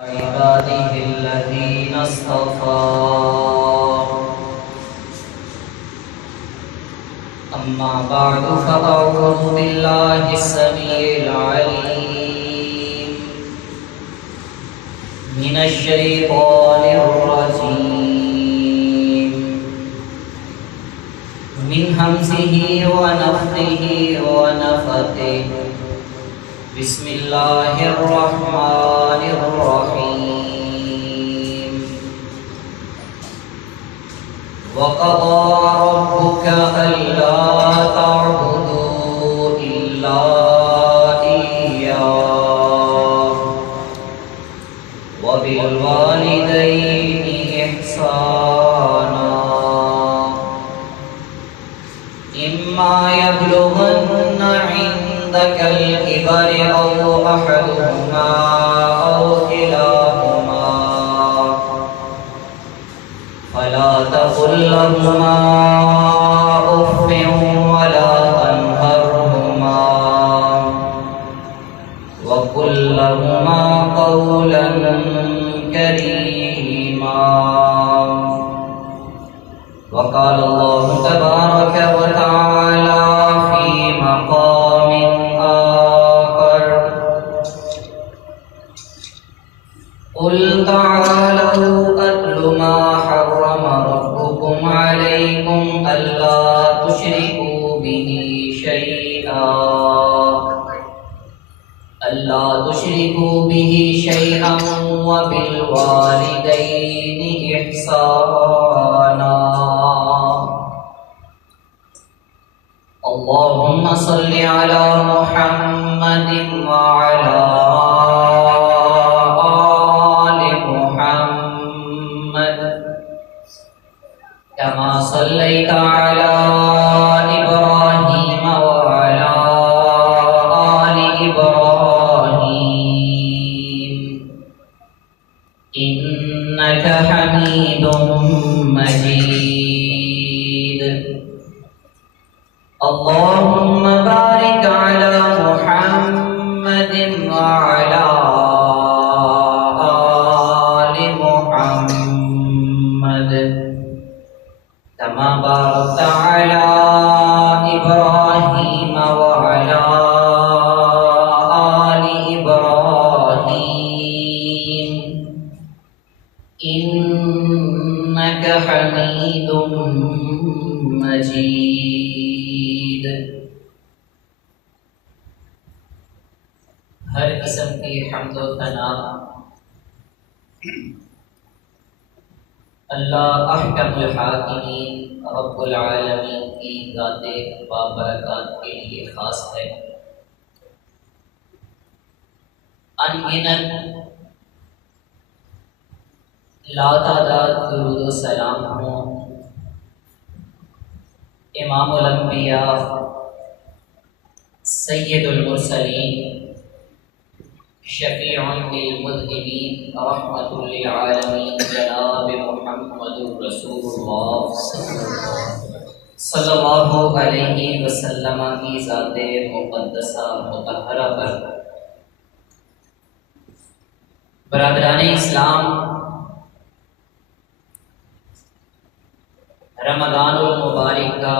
عباده الذين اصطفى أما بعد فأعوذ بالله السميع العليم من الشيطان الرجيم من همزه ونفخه ونفثه بسم الله الرحمن الرحيم وقضى ربك ألا تعبدوا إلا إياه وبالوالدين إحسانا إما يبلغن عندك الكبر أو أحدهما أو كلاهما فلا تقل لهما أف ولا تنهرهما وقل لهما قولا كريما. وقال الله تبارك وتعالى في مقام آخر قل تعالوا أتل ما حرم ربكم عليكم ألا تشركوا به شيئا وبالوالدين إحسانا. اللهم صل على محمد وعلى آل محمد كما صليت على إبراهيم وعلى آل إبراهيم إنك حميد مجيد. اللهم بارك على محمد وعلى آل محمد كما باركت على إبراهيم وعلى آل إبراهيم إنك حميد مجيد. ہر قسم کی حمد و ثنا اللہ احکم الحاکمین رب العالمین کی ذات بابرکات کے لیے خاص ہے. انگنت لاتعداد درود و سلام ہوں امام الانبیاء سید المرسلین شفیع للمذنبین رحمت للعالمین جناب محمد رسول اللہ صلی اللہ علیہ وسلم کی ذات مقدسہ مطہرہ پر. برادران اسلام، رمضان المبارک کا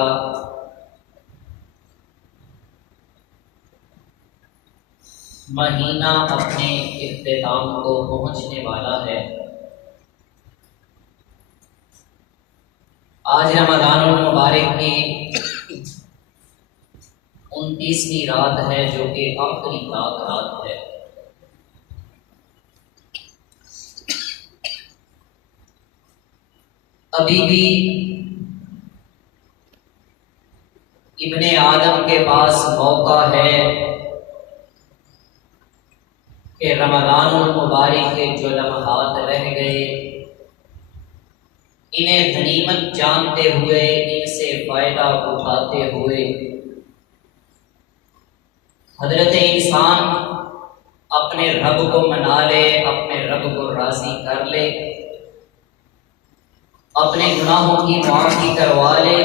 مہینہ اپنے اختتام کو پہنچنے والا ہے. آج رمضان المبارک کی 29ویں رات ہے جو کہ آخری رات ہے. ابھی بھی ابن آدم کے پاس موقع ہے کہ رمضان المبارک کے جو لمحات رہ گئے انہیں غنیمت جانتے ہوئے ان سے فائدہ اٹھاتے ہوئے حضرت انسان اپنے رب کو منا لے، اپنے رب کو راضی کر لے، اپنے گناہوں کی معافی کروا لے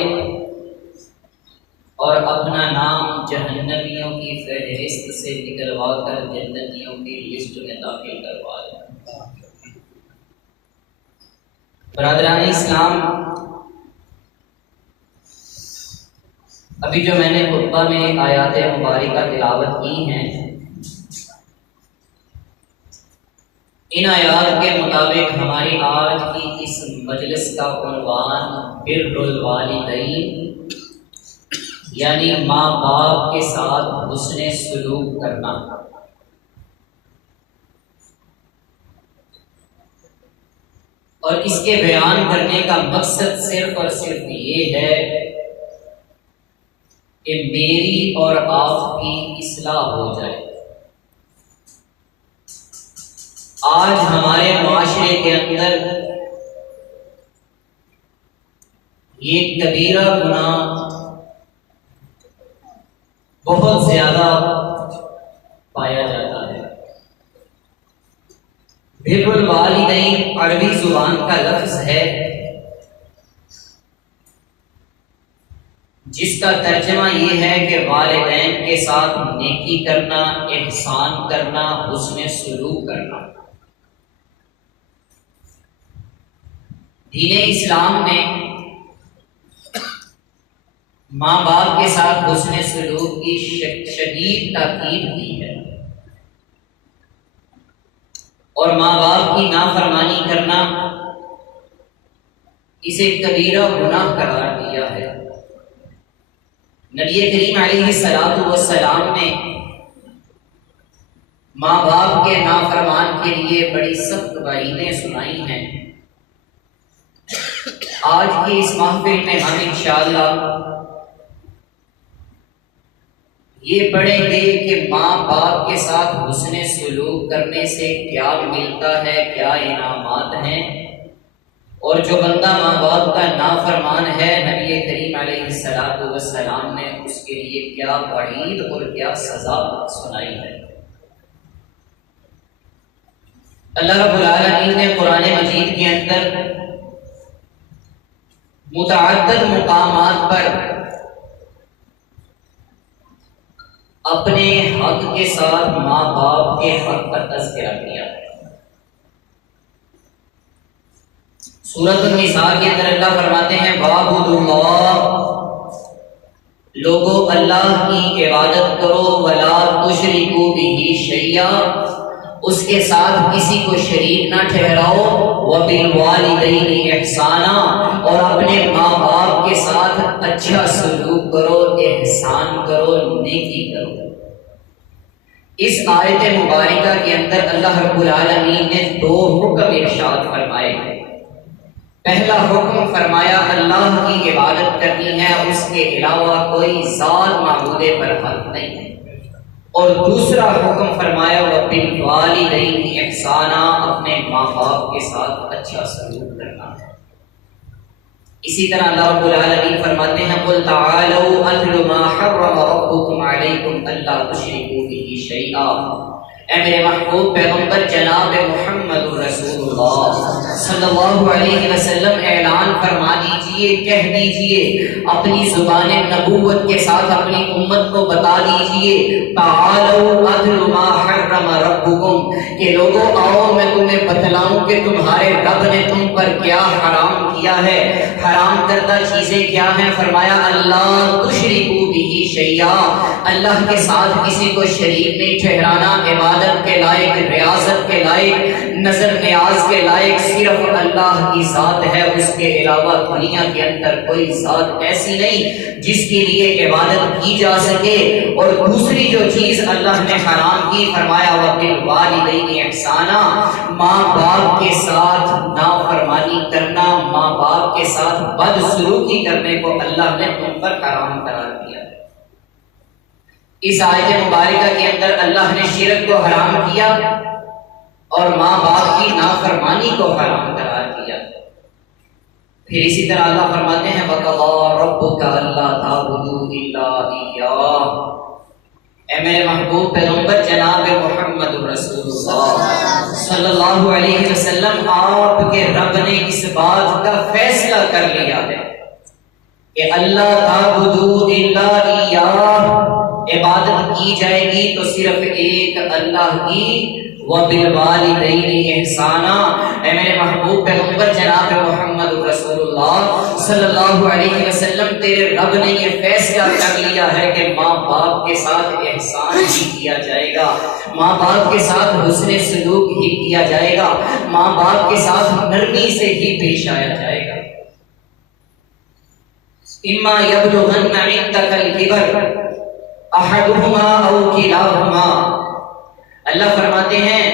اور اپنا نام جہنمیوں کی فہرست سے نکلوا کر جنتیوں کی لسٹ میں داخل کروا لے. برادران اسلام، ابھی جو میں نے خطبہ میں آیات مبارکہ تلاوت کی ہیں، ان آیات کے مطابق ہماری آج کی اس مجلس کا عنوان بر الوالدین یعنی ماں باپ کے ساتھ حسن سلوک کرنا۔ اور اس کے بیان کرنے کا مقصد صرف اور صرف یہ ہے کہ میری اور آپ کی اصلاح ہو جائے۔ آج ہمارے معاشرے کے اندر یہ کبیرہ گناہ بہت زیادہ پایا جاتا ہے۔ بر الوالدین عربی زبان کا لفظ ہے جس کا ترجمہ یہ ہے کہ والدین کے ساتھ نیکی کرنا، احسان کرنا، حسن سلوک کرنا۔ دین اسلام نے ماں باپ کے ساتھ حسن سلوک کی شدید تاکید کی ہے، اور ماں باپ کی نافرمانی کرنا اسے کبیرہ گناہ قرار دیا ہے۔ نبی کریم علیہ السلام نے ماں باپ کے نافرمان کے لیے بڑی سخت وعیدیں سنائی ہیں۔ آج کی اس محفل میں ہم انشاءاللہ یہ پڑھیں گے کہ ماں باپ کے ساتھ حسن سلوک کرنے سے کیا ملتا ہے، کیا انعامات ہیں، اور جو بندہ ماں باپ کا نافرمان ہے نبی کریم علیہ السلام نے اس کے لیے کیا وعید اور کیا سزا سنائی ہے۔ اللہ رب العالمین نے قرآن مجید کے اندر متعدد مقامات پر اپنے حق کے ساتھ ماں باپ کے حق کا تذکرہ کیا ہے۔ سورۃ النساء کے اندر اللہ فرماتے ہیں وَاعْبُدُوا اللَّهَ، لوگو اللہ کی عبادت کرو، وَلَا تُشْرِكُوا بِهِ شَيْئًا، اس کے ساتھ کسی کو شریک نہ ٹھہراؤ، وَبِالْوَالِدَيْنِ إِحْسَانًا، اور اپنے ماں باپ کے ساتھ اچھا سلوک کرو، احسان کرو، نیکی کرو۔ اس آیت مبارکہ کے اندر اللہ رب العالمین نے دو حکم ارشاد فرمائے۔ پہلا حکم فرمایا اللہ کی عبادت کرنی ہے، اس کے علاوہ کوئی ذات معبود پر حق نہیں ہے، اور دوسرا حکم فرمایا وَبِالْوَالِدَيْنِ إِحْسَانًا، اپنے ماں باپ کے ساتھ اچھا سلوک کرنا ہے۔ اسی طرح اللہ رب العالمین فرماتے ہیں قُلْ تَعَالَوْا أَتْلُ مَا حَرَّمَ رَبُّكُمْ عَلَيْكُمْ أَلَّا تُشْرِكُوا بِهِ شَيْئًا۔ اے میرے محبوب پیغمبر جناب محمد رسول اللہ صلی اللہ علیہ وسلم اعلان فرما دیجئے، کہہ دیجئے، اپنی زبان نبوت کے ساتھ اپنی امت کو بتا دیجئے تعالوا اتل ما حرم ربکم، کہ لوگوں آؤ میں تمہیں بتلاؤں کہ تمہارے رب نے تم پر کیا حرام کیا ہے۔ حرام کردہ چیزیں کیا ہیں؟ فرمایا اللہ تشرکوا بہ شیئا، اللہ کے ساتھ کسی کو شریک نہیں ٹھہرانا، عبادت کے لائق، ریاضت کے لائق، نظر نیاز کے لائق صرف اللہ کی ذات ہے، اس کے علاوہ دنیا کے اندر کوئی ذات ایسی نہیں جس کے لیے عبادت کی جا سکے۔ اور دوسری جو چیز اللہ نے حرام کی، فرمایا وَبِالْوَالِدَيْنِ إِحْسَانًا، ماں باپ کے ساتھ نافرمانی کرنا، ماں باپ کے ساتھ بدسلوکی کرنے کو اللہ نے تم پر حرام قرار دیا۔ اس آیت مبارکہ کے اندر اللہ نے شرک کو حرام کیا اور ماں باپ کی نافرمانی کو حرام قرار دیا۔ پھر اسی طرح اللہ فرماتے ہیں وَقَضَىٰ رَبُّكَ أَلَّا تَعْبُدُوا إِلَّا إِيَّاهُ، اے میرے محبوب پیغمبر جناب محمد رسول اللہ صلی اللہ علیہ وسلم، آپ کے رب نے اس بات کا فیصلہ کر لیا ہے کہ اللہ تعبدوا الا اياه، عبادت کی جائے گی تو صرف ایک اللہ کی، وبالوالدین احسانا، اے میرے محبوب پیغمبر جناب محمد اللہ صلی اللہ علیہ وسلم تیرے رب نے یہ فیصلہ کر لیا ہے کہ ماں باپ کے ساتھ احسان ہی کیا جائے گا، ماں باپ کے ساتھ حسن سلوک ہی کیا جائے گا، ماں باپ کے ساتھ نرمی سے ہی پیش آیا جائے گا۔ اما یبلغن عندک الکبر احدہما او کلاہما، اللہ فرماتے ہیں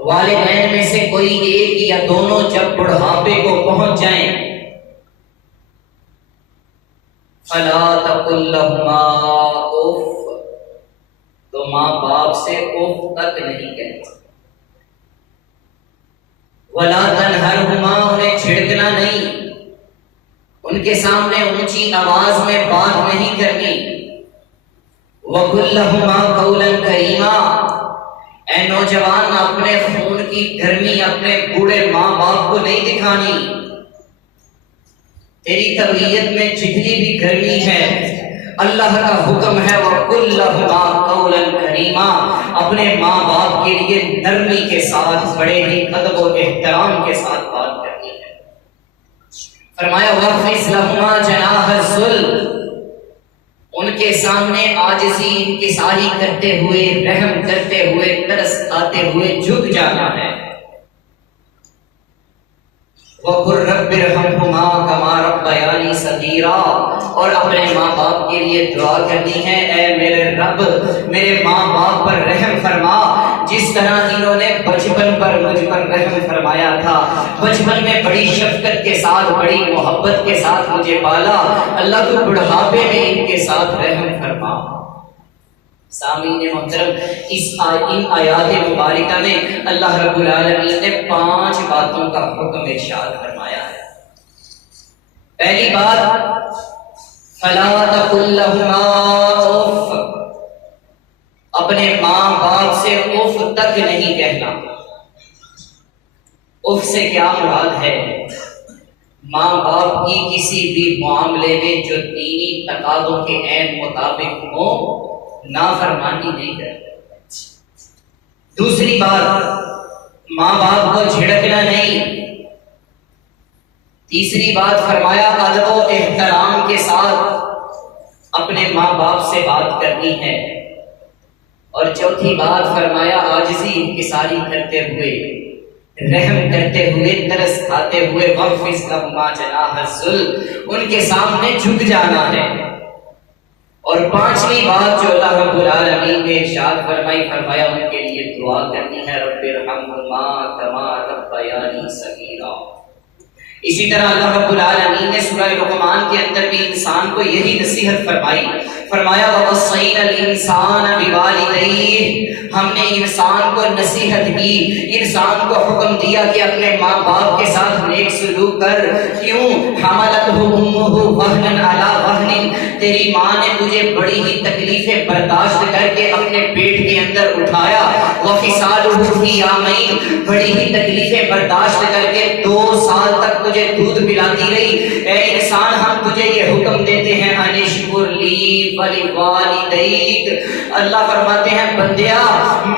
والدین میں سے کوئی ایک یا دونوں جب بڑھاپے کو پہنچ جائیں فلا تقل لهما اف، تو ماں باپ سے اف تک نہیں کہنا، ولا تنہرہما، انہیں چھڑکنا نہیں، ان کے سامنے اونچی آواز میں بات نہیں کرنی، وقل لهما قولا کریما، اے نوجوان اپنے خون کی گرمی اپنے بوڑھے ماں باپ کو نہیں دکھانی، تیری طبیعت میں جتنی بھی گرمی ہے اللہ کا حکم ہے وَقُلْ لَهُمَا قَوْلًا كَرِيمًا، اپنے ماں باپ کے لیے نرمی کے ساتھ بڑے ہی ادب و احترام کے ساتھ بات کرنی ہے۔ فرمایا وَاخْفِضْ لَهُمَا جَنَاحَ الذُّلِّ، ان کے سامنے عاجزی انکساری کرتے ہوئے، رحم کرتے ہوئے، ترس کھاتے ہوئے جھک جانا ہے۔ وَقُلْ رَبِّ ارْحَمْهُمَا كَمَا رَبَّيَانِي صَغِيرًا، اور اپنے ماں باپ کے لیے دعا کرنی ہے اے میرے رب میرے ماں باپ پر رحم فرما، جس طرح انہوں نے بچپن پر مجھ پر رحم فرمایا تھا، بچپن میں بڑی شفقت کے ساتھ بڑی محبت کے ساتھ مجھے پالا، اللہ تو بڑھاپے میں ان کے ساتھ رحم فرما۔ سامعین محترم، ان آیات مبارکہ میں اللہ رب العالمین نے 5 باتوں کا حکم ارشاد فرمایا ہے۔ پہلی بات فلا تقل لهما اف، اپنے ماں باپ سے اف تک نہیں کہنا۔ اف سے کیا مراد ہے؟ ماں باپ کی کسی بھی معاملے میں جو دینی تقاضوں کے عین مطابق ہو نافرمانی نہیں کرتے۔ دوسری بات ماں باپ کو جھڑکنا نہیں۔ تیسری بات فرمایا ادب و احترام کے ساتھ اپنے ماں باپ سے بات کرنی ہے۔ اور چوتھی بات فرمایا عاجزی انکساری کرتے ہوئے، رحم کرتے ہوئے، ترس کھاتے ہوئے، وَاخْفِضْ لَهُمَا جَنَاحَ الذُّلِّ، ان کے سامنے جھک جانا ہے۔ اور 5ویں بات جو اللہ رب العالمین نے ارشاد فرمایا ان کے لیے دعا کرنی ہے رب ارحمہما کما ربیانی صغیرا۔ اسی طرح اللہ رب العالمین نے سورہ لقمان کے اندر بھی انسان کو یہی نصیحت فرمایا وَوَصَّيْنَا الْإِنسَانَ بِوَالِدَيْهِ، ہم نے انسان کو نصیحت کی، انسان کو حکم دیا کہ اپنے ماں باپ کے ساتھ نیک سلوک کر۔ کیوں؟ حَمَلَتْهُ أُمُّهُ وَهْنًا عَلَى وَهْنٍ، تیری ماں نے تجھے بڑی ہی تکلیفیں برداشت کر کے اپنے پیٹ کے اندر اٹھایا، وَفِصَالُهُ فِي عَامَيْنِ، بڑی ہی تکلیفیں برداشت کر کے 2 سال تک تجھے دودھ پلاتی رہی۔ اے انسان ہم تجھے یہ حکم دیتے ہیں انشکر لی وَلِوَالِدَيْكَ، اللہ فرماتے ہیں بندیا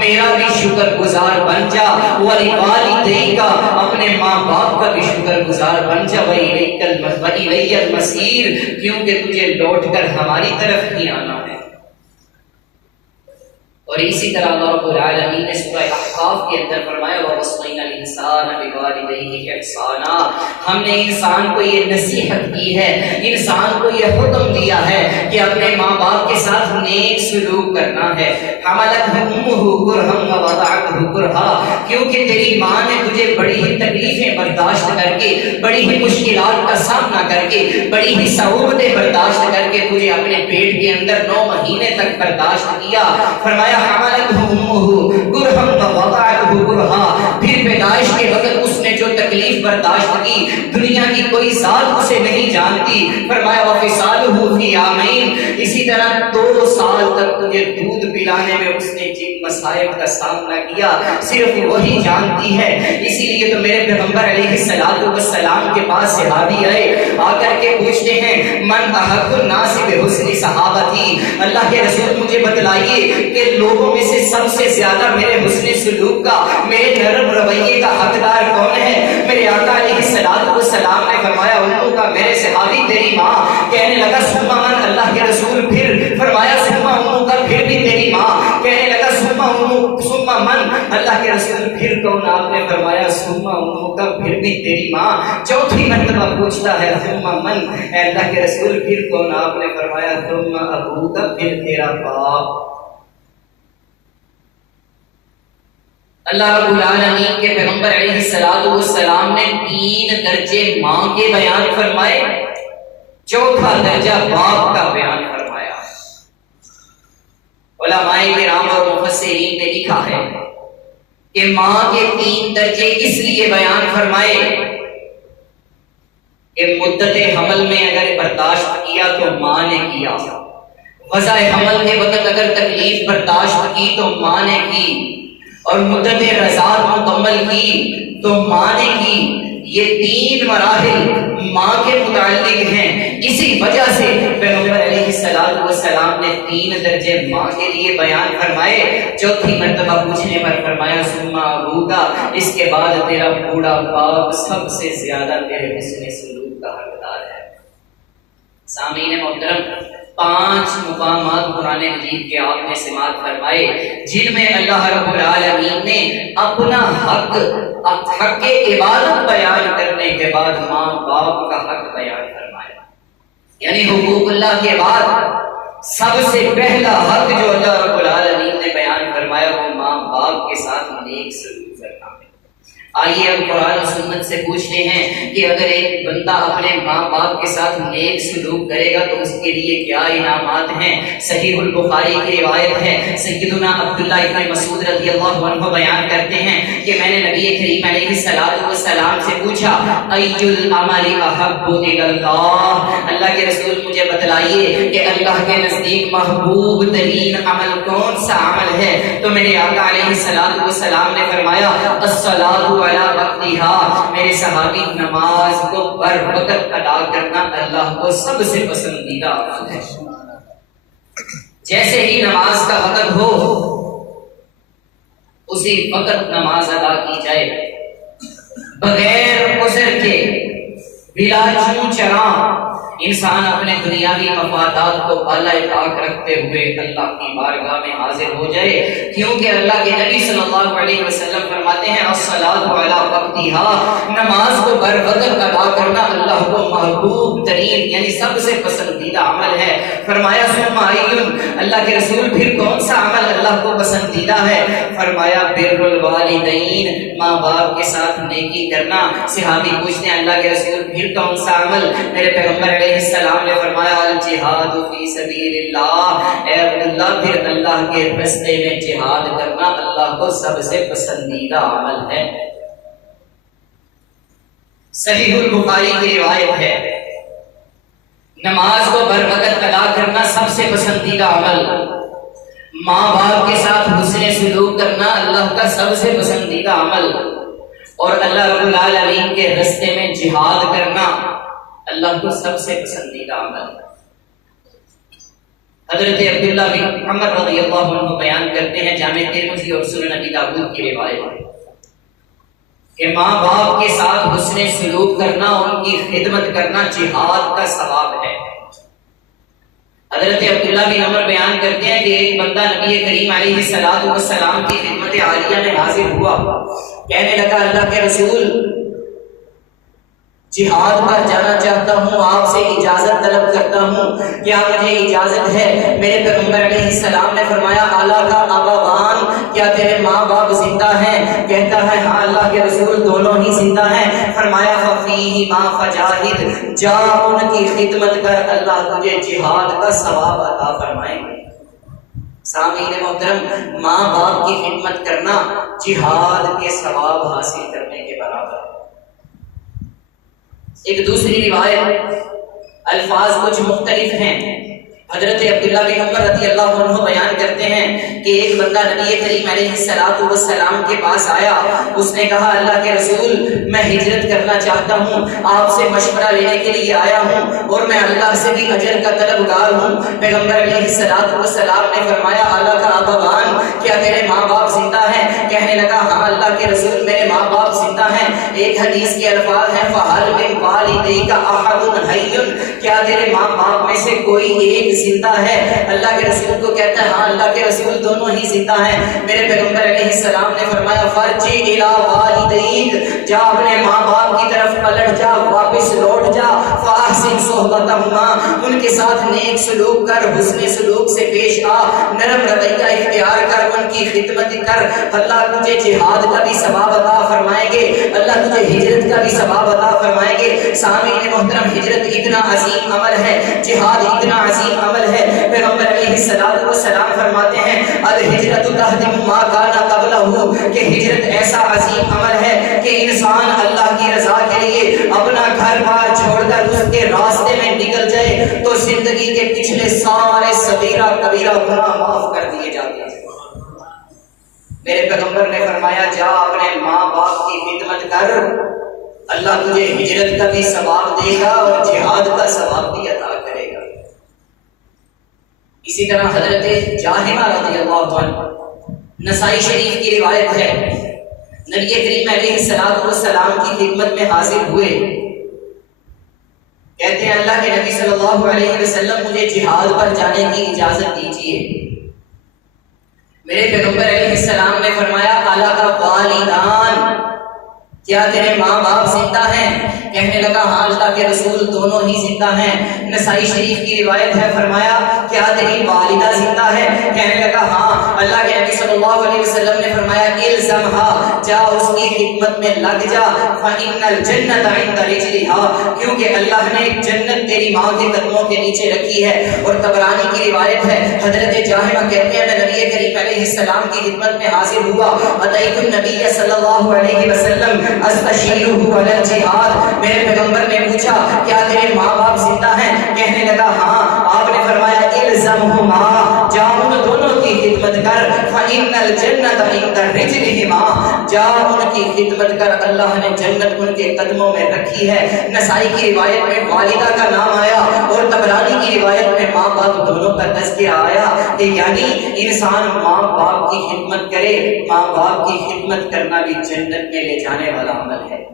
میرا بھی شکر گزار بن جا، وَلِوَالِدَيْكَ، اپنے ماں باپ کا بھی شکر گزار بن جا، وَإِلَيَّ الْمَصِيرُ، کیونکہ تجھے لوٹ کر ہماری طرف ہی آنا ہے۔ اور اسی طرح اللہ رب العالمین نے سورہ احقاف کے اندر فرمایا وَوَصَّيْنَا الْإِنسَانَ بِوَالِدَيْهِ إِحْسَانًا، ہم نے انسان کو یہ نصیحت کی ہے، انسان کو یہ حکم دیا ہے کہ اپنے ماں باپ کے ساتھ نیک سلوک کرنا ہے۔ حَمَلَتْهُ أُمُّهُ كُرْهًا وَوَضَعَتْهُ كُرْهًا، کیونکہ تیری ماں نے تجھے بڑی ہی تکلیفیں برداشت کر کے، بڑی ہی مشکلات کا سامنا کر کے، بڑی ہی صعوبتیں برداشت کر کے تجھے اپنے پیٹ کے اندر 9 مہینے تک برداشت کیا۔ فرمایا حَمَلَتْهُ أُمُّهُ كُرْهًا وَوَضَعَتْهُ كُرْهًا، پھر پیدائش کے وقت اس نے جو تکلیف برداشت کی دنیا کی کوئی ذات اسے نہیں جانتی۔ فرمایا وَفِصَالُهُ فِي عَامَيْنِ، اسی طرح 2 سال تک تجھے دودھ پلانے میں اس نے جن مصائب کا سامنا کیا صرف وہی جانتی ہے۔ اسی لیے تو میرے پیغمبر علیہ السلام کے پاس صحابی آئے، آ کر کے پوچھتے ہیں من احق الناس بحسن صحابتی، اللہ کے رسول مجھے بتلائیے کہ لوگوں میں سے سب سے زیادہ میرے حسن سلوک کا، میرے نرم رویے کا حقدار کون ہے؟ میرے آقا علیہ السلام نے فرمایا امو کا میرے صحابی تیری ماں. کہنے لگا ثم من اللہ کے رسول پھر فرمایا ثم امو کا پھر بھی تیری ماں. کہنے لگا ثم من اللہ کے رسول پھر کون؟ آپ نے فرمایا ثم امو کا پھر بھی تیری ماں. چوتھی مرتبہ پوچھتا ہے ثم من اے اللہ کے رسول پھر کون؟ آپ نے فرمایا ثم ابو کا پھر تیرا باپ. اللہ رب العالمین کے پیغمبر علیہ السلام نے 3 درجے ماں کے بیان فرمائے، چوتھا درجہ باپ کا بیان فرمایا. علماء کرام اور مفسرین نے لکھا ہے کہ ماں کے 3 درجے اس لیے بیان فرمائے کہ مدت حمل میں اگر برداشت کیا تو ماں نے کیا، وضع حمل کے وقت اگر تکلیف برداشت کی تو ماں نے کی، اور مدت رضاعت مکمل کی تو ماں نے کی. یہ 3 مراحل ماں کے متعلق ہیں. اسی وجہ سے پیغمبر علیہ السلام نے 3 درجے ماں کے لیے بیان فرمائے. چوتھی مرتبہ پوچھنے پر فرمایا ثم ابوکا، اس کے بعد تیرا بوڑھا باپ سب سے زیادہ تیرے حسن سلوک کا حقدار ہے. سامعین محترم، 5 مقامات قرآن مجید کے آپ نے سماعت فرمائے جن میں اللہ رب العالمین نے اپنا حق عبادت بیان کرنے کے بعد ماں باپ کا حق بیان فرمایا. یعنی حقوق اللہ کے بعد سب سے پہلا حق جو اللہ رب العالمین نے بیان فرمایا وہ ماں باپ کے ساتھ نیک سلوک کرنا ہے. آئیے ہم قرآن و سنت سے پوچھتے ہیں کہ اگر ایک بندہ اپنے ماں باپ کے ساتھ نیک سلوک کرے گا تو اس کے لیے کیا انعامات ہیں. صحیح البخاری کی روایت ہے، سیدنا عبداللہ ابن مسعود رضی اللہ عنہ بیان کرتے ہیں کہ میں نے نبی کریم علیہ السلام سے پوچھا ای العمل احب الی اللہ، اللہ کے رسول مجھے بتلائیے کہ اللہ کے نزدیک محبوب ترین عمل کون سا عمل ہے. تو میرے آقا علیہ السلام نے فرمایا الصلاۃ علی وقتها، میرے صحابی نماز کو بر وقت ادا کرنا اللہ کو سب سے پسندیدہ عمل ہے. جیسے ہی نماز کا وقت ہو اسی وقت نماز ادا کی جائے، بغیر عذر کے، بلا چوں چراں انسان اپنے دنیاوی مفادات کو بالائے طاق رکھتے ہوئے اللہ کی بارگاہ میں حاضر ہو جائے. کیونکہ اللہ کے نبی صلی اللہ علیہ وسلم فرماتے ہیں الصلاۃ علی وقتها، نماز کو بر وقت ادا کرنا اللہ کو محبوب ترین یعنی سب سے پسندیدہ عمل ہے. فرمایا ثم ای، اللہ کے رسول پھر کون سا عمل اللہ کو پسندیدہ ہے؟ فرمایا بر الوالدین، ماں باپ کے ساتھ نیکی کرنا. صحابی پوچھتے ہیں اللہ کے رسول پھر کون سا عمل؟ میرے پیغمبر علیہ السلام نے فرمایا الجہاد فی سبیل اللہ، اے عبداللہ پھر اللہ کے راستے میں جہاد کرنا اللہ کو سب سے پسندیدہ عمل ہے. صحیح البخاری کی روایت ہے نماز کو بر وقت ادا کرنا سب سے پسندیدہ عمل، ماں باپ کے ساتھ حسن سلوک کرنا اللہ کا سب سے پسندیدہ عمل، اور اللہ رب العالمین کے راستے میں جہاد کرنا اللہ کو سب سے پسندیدہ عمل. حضرت عبداللہ بن عمر رضی اللہ عنہ بیان کرتے ہیں جامع ترمذی اور سنن ابی داؤد کی روایت کہ ماں باپ کے ساتھ حسن سلوک کرنا، ان کی خدمت کرنا جہاد کا ثواب ہے. حضرت عبداللہ بن عمر بیان کرتے ہیں کہ ایک بندہ نبی کریم علیہ السلام کی خدمت عالیہ میں حاضر ہوا، کہنے لگا اللہ کے رسول جہاد پر جانا چاہتا ہوں، آپ سے اجازت طلب کرتا ہوں، کیا مجھے اجازت ہے؟ میرے پیغمبر علیہ السلام نے فرمایا اعلیٰ کا ابوان، کیا تیرے ماں باپ زندہ ہیں؟ کہتا ہے ہاں اللہ کے رسول دونوں ہی زندہ ہیں. فرمایا ففیہما فجاہد، جا ان کی خدمت کر، اللہ تجھے جہاد کا ثواب عطا فرمائیں گے. سامعین محترم، ماں باپ کی خدمت کرنا جہاد کے ثواب حاصل کرنے کے برابر ہے. ایک دوسری روایت الفاظ کچھ مختلف ہیں. حضرت عبداللہ بن عمر رضی اللہ عنہ بیان کرتے ہیں کہ ایک بندہ نبی کریم علیہ السلام کے پاس آیا، اس نے کہا اللہ کے رسول میں ہجرت کرنا چاہتا ہوں، آپ سے مشورہ لینے کے لیے آیا ہوں اور میں اللہ سے بھی اجر کا طلبگار ہوں۔ پیغمبر علیہ السلام نے فرمایا اعلیٰ کا ابوان، کیا تیرے ماں باپ زندہ ہیں؟ کہنے لگا ہاں اللہ کے رسول میرے ماں باپ زندہ ہیں۔ ایک حدیث کے الفاظ ہیں فَهَلْ مِن وَالِدَيْكَ أَحَدٌ حَيٌّ، کیا تیرے ماں باپ میں سے کوئی ایک زندہ ہے؟ اللہ کے رسول کو کہتا ہے ہاں اللہ کے رسول دونوں ہی زندہ ہیں۔ میرے پیغمبر علیہ السلام نے فرمایا فَارْجِعْ إِلَىٰ وَالِدَيْكَ، جا اپنے ماں باپ کی طرف پلٹ جا، واپس لوٹ جا، فَأَحْسِنْ صُحْبَتَهُمَا، ان کے ساتھ نیک سلوک کر، حسن سلوک سے پیش آ، نرم رویہ اختیار کر، ان کی خدمت کر۔ اللہ تجھے جہاد کا بھی ثواب عطا فرمائیں گے، اللہ تجھے ہجرت کا بھی ثواب عطا فرمائیں گے۔ سامعین محترم، ہجرت اتنا عظیم عمل ہے، جہاد اتنا عظیم عمل ہے، پیغمبر علیہ السلام فرماتے ہیں الہجرت تہدم ما کان قبلہ، کہ ہجرت ایسا عظیم عمل ہے کہ انسان اللہ کی رضا کے لیے اپنا گھر بار چھوڑ کر اس کے راستے میں نکل جائے تو زندگی کے پچھلے سارے صغیرہ کبیرہ گناہ معاف کر دیے جاتے ہیں۔ میرے پیغمبر نے فرمایا جا اپنے ماں باپ کی خدمت کر، اللہ تجھے ہجرت کا بھی ثواب دے گا اور جہاد کا ثواب بھی عطا کرے گا۔ اسی طرح حضرت جاہمہ رضی اللہ عنہ، نسائی شریف کی روایت ہے، نبی کریم علیہ السلام کی خدمت میں حاضر ہوئے، کہتے ہیں اللہ کے نبی صلی اللہ علیہ وسلم مجھے جہاد پر جانے کی اجازت دیجیے۔ میرے پیغمبر علیہ السلام نے فرمایا اعلیٰ کا والدان، کیا تیرے ماں باپ زندہ ہیں؟ کہنے لگا ہاں اللہ کے رسول دونوں ہی زندہ ہیں۔ نسائی شریف کی روایت ہے، فرمایا کیا تیری والدہ زندہ ہے؟ کہنے لگا ہاں۔ اللہ کے نبی صلی اللہ علیہ وسلم نے فرمایا الزمها، جا اس کی خدمت میں لگ جا، فإن الجنت عند رجلها، کیونکہ اللہ نے ایک جنت تیری ماں کے قدموں کے نیچے رکھی ہے۔ اور طبرانی کی روایت ہے، حضرت جاہمہ کہتے ہیں میں نبی کریم علیہ السلام کی خدمت میں حاضر ہوا، اتیت النبی صلی اللہ علیہ وسلم استشیرہ علی الجہاد، میرے پیغمبر نے پوچھا کیا تیرے ماں باپ زندہ ہیں؟ کہنے لگا ہاں۔ آپ نے فرمایا الزمہما، جا ان دونوں کی خدمت کر، فإن الجنت عند رجلہما، جا ان کی خدمت کر، اللہ نے جنت ان کے قدموں میں رکھی ہے۔ نسائی کی روایت میں والدہ کا نام آیا اور طبرانی کی روایت میں ماں باپ دونوں کا تذکرہ آیا، کہ یعنی انسان ماں باپ کی خدمت کرے، ماں باپ کی خدمت کرنا بھی جنت میں لے جانے والا عمل ہے۔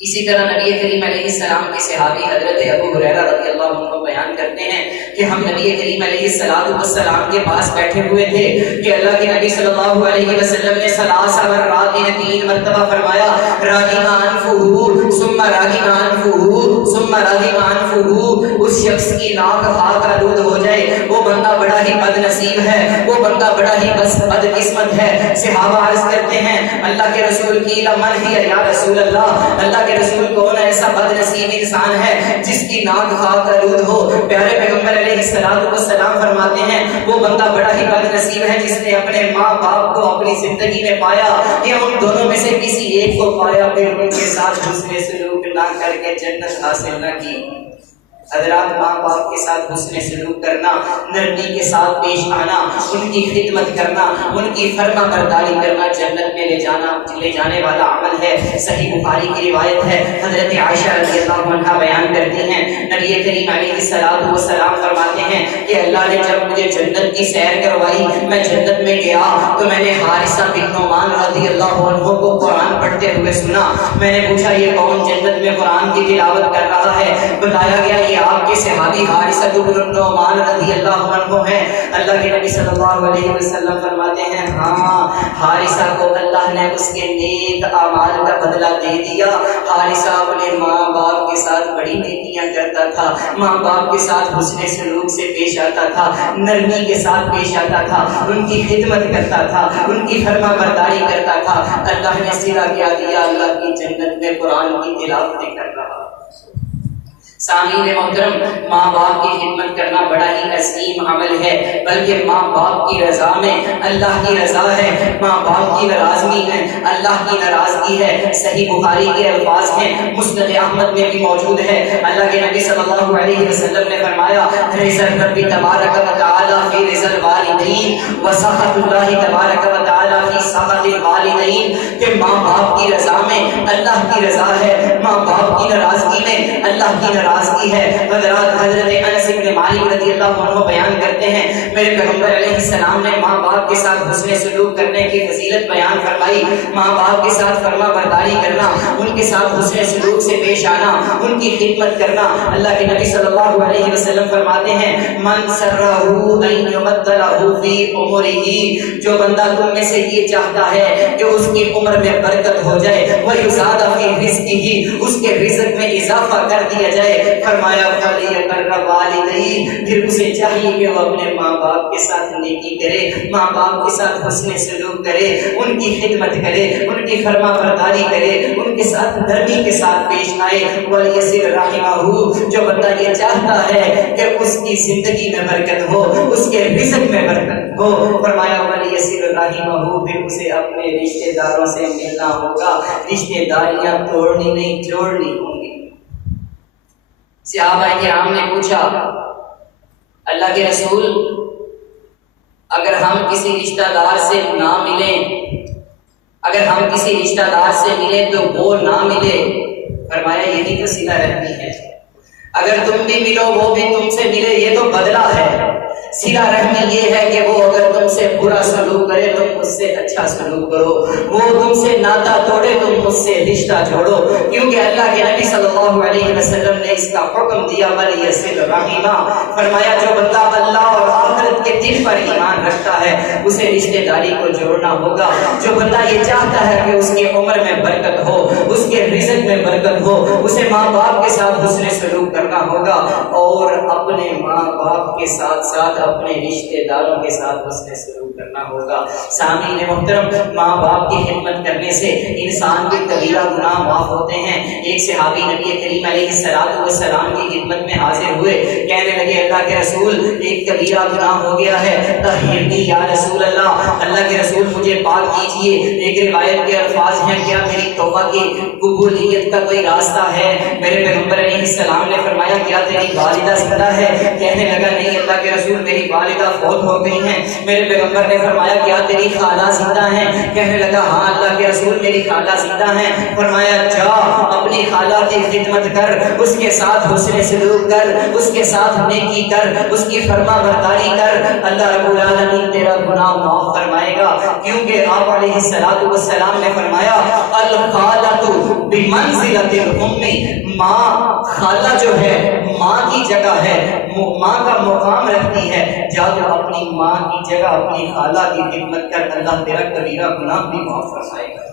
اسی طرح نبی کریم علیہ السلام کے صحابی حضرت ابو ہریرہ رضی اللہ عنہ کو بیان کرتے ہیں کہ ہم نبی کریم علیہ السلام کے پاس بیٹھے ہوئے تھے کہ اللہ کے نبی صلی اللہ علیہ وسلم نے ثلاث مرات، تین مرتبہ فرمایا راغب انفہ ثم راغب انفہ ثم راغب انفہ، اس شخص کی ناک خاک آلود ہو جائے وہ بندہ بڑا ہی بد نصیب ہے، وہ بندہ بڑا ہی بد قسمت ہے۔ صحابہ عرض کرتے ہیں اللہ کے رسول کی لمن ہی یا رسول اللہ، اللہ کے رسول کون ایسا بد نصیب انسان ہے جس کی ناک خاک آلود ہو؟ پیارے پیغمبر علیہ السلام فرماتے ہیں وہ بندہ بڑا ہی بد نصیب ہے جس نے اپنے ماں باپ کو اپنی زندگی میں پایا یا ان دونوں میں سے کسی ایک کو پایا، پھر ان کے ساتھ حسن سلوک نہ کر کے جنت حاصل نہ کی۔ حضرات، ماں باپ کے ساتھ حسن سلوک کرنا، نرمی کے ساتھ پیش آنا، ان کی خدمت کرنا، ان کی فرما برداری کرنا جنت میں لے جانے والا عمل ہے۔ صحیح بخاری کی روایت ہے، حضرت عائشہ رضی اللہ عنہا بیان کرتی ہیں نبی کریم علیہ السلام فرماتے ہیں کہ اللہ نے جب مجھے جنت کی سیر کروائی، میں جنت میں گیا تو میں نے حارثہ بن نعمان رضی اللہ عنہ کو قرآن پڑھتے ہوئے سنا۔ میں نے پوچھا یہ کون جنت میں قرآن کی تلاوت کر رہا ہے؟ بتایا گیا یہ آپ کے صحابی حارثہ بن نعمان رضی اللہ عنہ ہیں۔ اللہ کے نبی صلی اللہ علیہ وسلم فرماتے ہیں ہاں، حارثہ کو اللہ نے اس کے نیک اعمال کا بدلہ دے دیا۔ حارثہ اپنے ماں باپ کے ساتھ بڑی نیکیاں کرتا تھا، ماں باپ کے ساتھ حسن سلوک سے پیش آتا تھا، نرمی کے ساتھ پیش آتا تھا، ان کی خدمت کرتا تھا، ان کی فرما برداری کرتا تھا۔ اللہ نے صلہ کیا دیا، اللہ کی جنت میں قرآن کی تلاوت کر رہا۔ سامعین محترم، ماں باپ کی خدمت کرنا بڑا ہی عظیم عمل ہے، بلکہ ماں باپ کی رضا میں اللہ کی رضا ہے، ماں باپ کی ناراضگی ہے اللہ کی ناراضگی ہے۔ صحیح بخاری کے الفاظ ہیں، مسند احمد میں بھی موجود ہے، اللہ کے نبی صلی اللہ علیہ وسلم نے فرمایا رضا ربی تبارک و تعالی فی رضا الوالدین و سخط اللہ تبارک و تعالی فی سخط الوالدین، کہ ماں باپ کی رضا میں اللہ کی رضا ہے، ماں باپ کی ناراضگی میں اللہ کی ناراضگی ہے۔ حضرت انس بن مالک رضی اللہ عنہ بیان کرتے ہیں، میرے پیغمبر علیہ السلام نے ماں باپ کے ساتھ حسن سلوک کرنے کی فضیلت بیان فرمائی۔ ماں باپ کے ساتھ فرما برداری کرنا، ان کے ساتھ حسن سلوک سے پیش آنا، ان کی خدمت کرنا۔ اللہ کے نبی صلی اللہ علیہ وسلم فرماتے ہیں من سرہ ان یبدلہ فی عمرہ، جو بندہ تم میں سے یہ چاہتا ہے کہ اس کی عمر میں برکت ہو جائے، ویزاد فی رزقہ، اس کے رزق میں اضافہ کر دیا جائے، فرمایا فلیبر والدیہ، پھر اسے چاہیے کہ وہ اپنے ماں باپ کے ساتھ نیکی کرے، ماں باپ کے ساتھ حسن سلوک کرے، ان کی خدمت کرے، ان کی فرما برداری کرے، ان کے ساتھ نرمی کے ساتھ پیش آئے۔ ولیصل رحمہ، جو بندہ یہ چاہتا ہے کہ اس کی زندگی میں برکت ہو، اس کے رزق میں برکت ہو، فرمایا ولیصل رحمہ، پھر اسے اپنے رشتہ داروں سے ملنا ہوگا، رشتہ داریاں توڑنی نہیں جوڑنی ہوں گی۔ صحابہ کرام نے پوچھا اللہ کے رسول، اگر ہم کسی رشتہ دار سے نہ ملیں، اگر ہم کسی رشتہ دار سے ملیں تو وہ نہ ملے، فرمایا یہی تو صلہ رحمی ہے، اگر تم بھی ملو وہ بھی تم سے ملے، یہ تو بدلہ ہے۔ صلہ رحمی یہ ہے کہ وہ اگر تم سے برا سلوک کرے تم اس سے اچھا سلوک کرو، وہ تم سے ناتا توڑے تم اس سے رشتہ جوڑو، کیونکہ اللہ کے نبی صلی اللہ علیہ وسلم نے اس کا حکم دیا ولیصل رحمہ، فرمایا جو بندہ اللہ اور آخرت کے دن پر ایمان رکھتا ہے اسے رشتہ داری کو جوڑنا ہوگا۔ جو بندہ یہ چاہتا ہے کہ اس کی عمر میں برکت ہو، اس کے رزق میں برکت ہو، اسے ماں باپ کے ساتھ حسن سلوک کرنا ہوگا، اور اپنے ماں باپ کے ساتھ ساتھ اپنے رشتہ داروں کے ساتھ حسن سلوک کرنا ہوگا۔ سامعین محترم، ماں باپ کی خدمت کرنے سے انسان کے کبیرہ گناہ معاف ہوتے ہیں۔ ایک صحابی نبی کریم علیہ السلام کی خدمت میں حاضر ہوئے، کہنے لگے اللہ کے رسول ایک کبیرہ گناہ ہو گیا ہے، طہرنی یا رسول اللہ، اللہ کے رسول مجھے پاک کیجئے۔ ایک روایت کے الفاظ ہیں کیا میری توبہ کی قبولیت کا کوئی راستہ ہے؟ میرے پیغمبر علیہ السلام نے فرمایا کیا تیری والدہ زندہ ہے؟ کہنے لگا نہیں اللہ کے رسول میری والدہ فوت ہو گئی ہیں۔ میرے پیغمبر نے فرمایا کیا تیری خالہ زندہ ہیں؟ کہنے لگا ہاں اللہ کے رسول میری خالہ زندہ ہیں۔ فرمایا جا اپنی خالہ کی خدمت کر، اس کے ساتھ حسن سلوک کر، اس کے ساتھ نیکی کر، اس کی فرما برداری کر، اللہ رب العالمین تیرا گناہ معاف فرمائے گا، کیونکہ آپ علیہ السلام نے فرمایا الخالۃ بمنزلۃ الام، ماں خالہ جو ہے ماں کی جگہ ہے، ماں کا مقام رکھتی ہے، جا تو اپنی ماں کی جگہ اپنی خالہ کی خدمت کر، اللہ تیرا کبیرہ گناہ بھی معاف فرمائے گا۔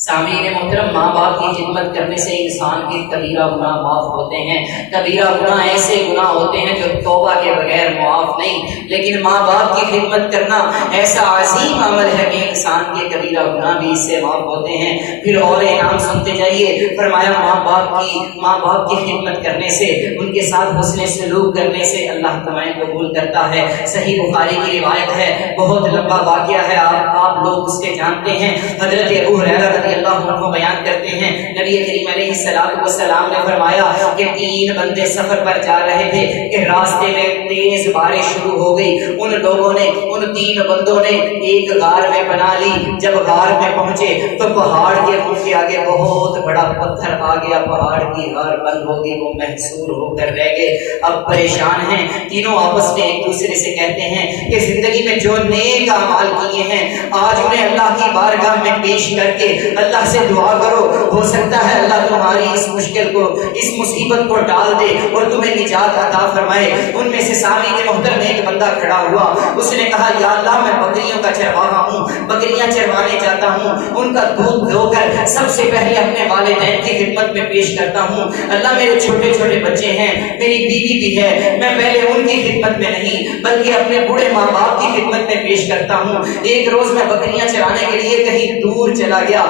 سامعین محترم، ماں باپ کی خدمت کرنے سے انسان کے کبیرہ گناہ معاف ہوتے ہیں۔ کبیرہ گناہ ایسے گناہ ہوتے ہیں جو توبہ کے بغیر معاف نہیں، لیکن ماں باپ کی خدمت کرنا ایسا عظیم عمل ہے کہ انسان کے کبیرہ گناہ بھی اس سے معاف ہوتے ہیں۔ پھر اور انعام سنتے جائیے، فرمایا ماں باپ کی خدمت کرنے سے، ان کے ساتھ حسن سلوک کرنے سے اللہ دعائیں قبول کرتا ہے۔ صحیح بخاری کی روایت ہے، بہت لمبا واقعہ ہے، آپ لوگ اس کے جانتے ہیں۔ حضرت ابو ہریرہ رضی اللہ عنہ بیان کرتے ہیں نبی کریم علیہ السلام نے فرمایا کہ 3 بندے سفر پر جا رہے تھے کہ راستے میں تیز بارش شروع ہو گئی۔ ان لوگوں نے، ان 3 بندوں نے ایک غار میں بنا لی۔ جب غار میں پہنچے تو پہاڑ کے منہ کے آگے بہت بڑا پتھر آ گیا، پہاڑ کی غار بند ہو گئی، وہ محصور ہو کر رہ گئے۔ اب پریشان ہیں تینوں، آپس میں ایک دوسرے سے کہتے ہیں کہ زندگی میں جو نیک اعمال کیے ہیں آج انہیں اللہ کی بارگاہ میں پیش کر کے اللہ سے دعا کرو، ہو سکتا ہے اللہ تمہاری اس مشکل کو، اس مصیبت کو ڈال دے اور تمہیں نجات عطا فرمائے۔ ان میں سے سامعین محترم ایک بندہ کھڑا ہوا، اس نے کہا یا اللہ میں بکریوں کا چرواہا ہوں، بکریاں چروانے جاتا ہوں، ان کا دودھ دھو کر سب سے پہلے اپنے والدین کی خدمت میں پیش کرتا ہوں۔ اللہ میرے چھوٹے چھوٹے بچے ہیں، میری بیوی بھی ہے، میں پہلے ان کی خدمت میں نہیں بلکہ اپنے بوڑھے ماں باپ کی خدمت میں پیش کرتا ہوں۔ ایک روز میں بکریاں چرانے کے لیے کہیں دور دور چلا گیا،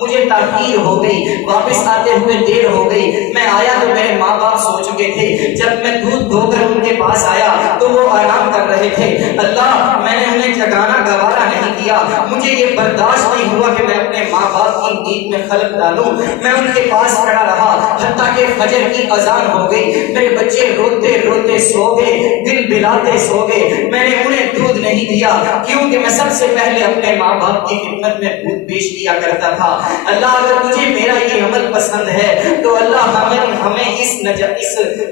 مجھے تاخیر ہو گئی، واپس آتے ہوئے دیر ہو گئی، میں آیا تو میرے ماں باپ سو چکے تھے، جب میں دودھ دھو کر ان کے پاس آیا تو وہ آرام کر رہے تھے، اللہ میں نے انہیں جگانا گوارا نہیں کیا، مجھے یہ برداشت نہیں ہوا کہ میں اپنے ماں باپ کی نیند میں خلل ڈالوں، میں ان کے پاس کھڑا رہا حتیٰ کہ فجر کی اذان ہو گئی، میرے بچے روتے روتے سو گئے، دل بلاتے سو گئے، میں نے انہیں دودھ نہیں دیا کیونکہ میں سب سے پہلے اپنے ماں باپ کی خدمت میں دودھ پیش کیا کرتا تھا۔ اللہ اگر تجھے میرا یہ عمل پسند ہے تو اللہ ہمیں اس